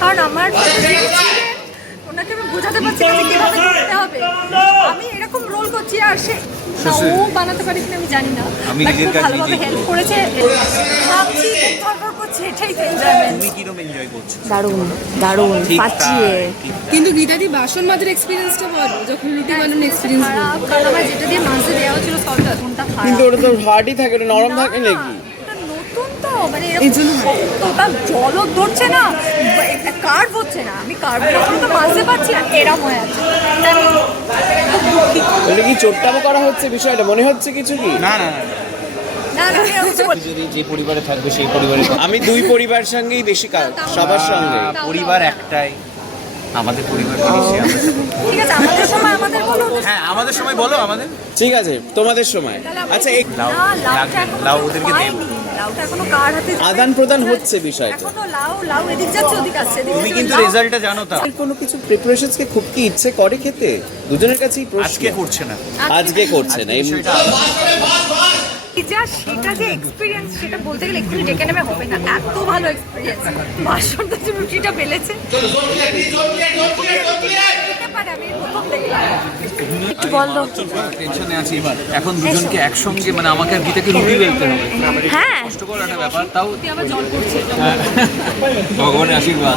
কারণ আমার ওনাকে আমি বোঝাতে পারছি না যে কীভাবে করতে হবে। আমি এরকম রোল করছি আর সে ও বানাতে পারে কিনা আমি জানি না। আমি নিজের কাজ ভালোভাবে হেল্প করেছে। ভাবছি ধরপড় করছে এটাই এনজয়মেন্ট তুমি কিরম এনজয় করছ? দারুণ দারুণ ঠিক কিন্তু গীতাদি বাসন মাজার এক্সপিরিয়েন্সটা বলো। যখন রুটি বানানোর এক্সপিরিয়েন্স খারাপ কারণ আমার যেটা দিয়ে মাঝে দেওয়া হচ্ছিল সলটা কোনটা খারাপ। কিন্তু ওটা তো হার্ডই থাকে ওটা নরম থাকে না, নাকি? এটা নতুন তো মানে এই এরকম জলও ধরছে না। না আমি কার্ভ যখন তো মাঝতে পারছি না এরম হয়ে আছে। কি চোটটাও করা হচ্ছে বিষয়টা? মনে হচ্ছে কিছু কি? না না না। যদি যে পরিবারে থাকবে সেই পরিবারে আমি দুই পরিবার সঙ্গেই বেশি কাজ সবার সঙ্গে। পরিবার একটাই। আমাদের পরিবার ঠিক আছে আমাদের সময় আমাদের বলো হ্যাঁ আমাদের সময় বলো আমাদের। ঠিক আছে তোমাদের সময়। আচ্ছা এক লাউ ওদেরকে দেবো পাইনি। লাউটা এখনও কার হাতে আদান প্রদান হচ্ছে বিষয়টা। এখনও লাউ লাউ এদিক যাচ্ছে ওদিক আসছে। তুমি কিন্তু রেজাল্টটা জানো তা। কোনো কিছু প্রিপারেশনস কে খুব কি ইচ্ছে করে খেতে? দুজনের কাছেই প্রশ্ন। আজকে করছে না। আজকে করছে না যা এক্সপিরিয়েন্স সেটা বলতে গেলে এক্ষুনি ডেকে নেমে হবে না। এত ভালো এক্সপিরিয়েন্স বাসনটা যে রুটিটা বেলেছে। একটু বলো টেনশনে আছি এবার। এখন দুজনকে একসঙ্গে মানে আমাকে আর গীতাকে রুটি বেলতে হবে। হ্যাঁ। কষ্টকর একটা ব্যাপার। তাও পড়ছে। ভগবানের আশীর্বাদ।